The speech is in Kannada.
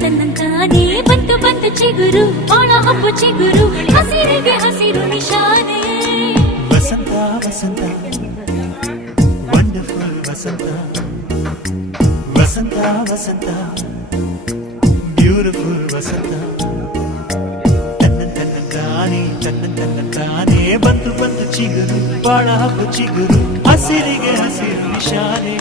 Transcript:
ತನ್ನಂತಾನೇ ಬಂತು ಬಂತು ಚಿಗುರು ಬಾಳ ಹಬ್ಬ ಚಿಗುರು ಹಸಿರಿಗೆ ಹಸಿರು ನಿಶಾನೆ ವಸಂತ ವಸಂತ ವಂಡರ್ಫುಲ್ ವಸಂತ ವಸಂತ ವಸಂತ ಬ್ಯೂಟಿಫುಲ್ ವಸಂತ ತನ್ನಂತಾನೇ ಬಂತು ಬಂತು ಚಿಗುರು ಬಾಳ ಹಬ್ಬ ಚಿಗುರು ಹಸಿರಿಗೆ ಹಸಿರು ನಿಶಾನೆ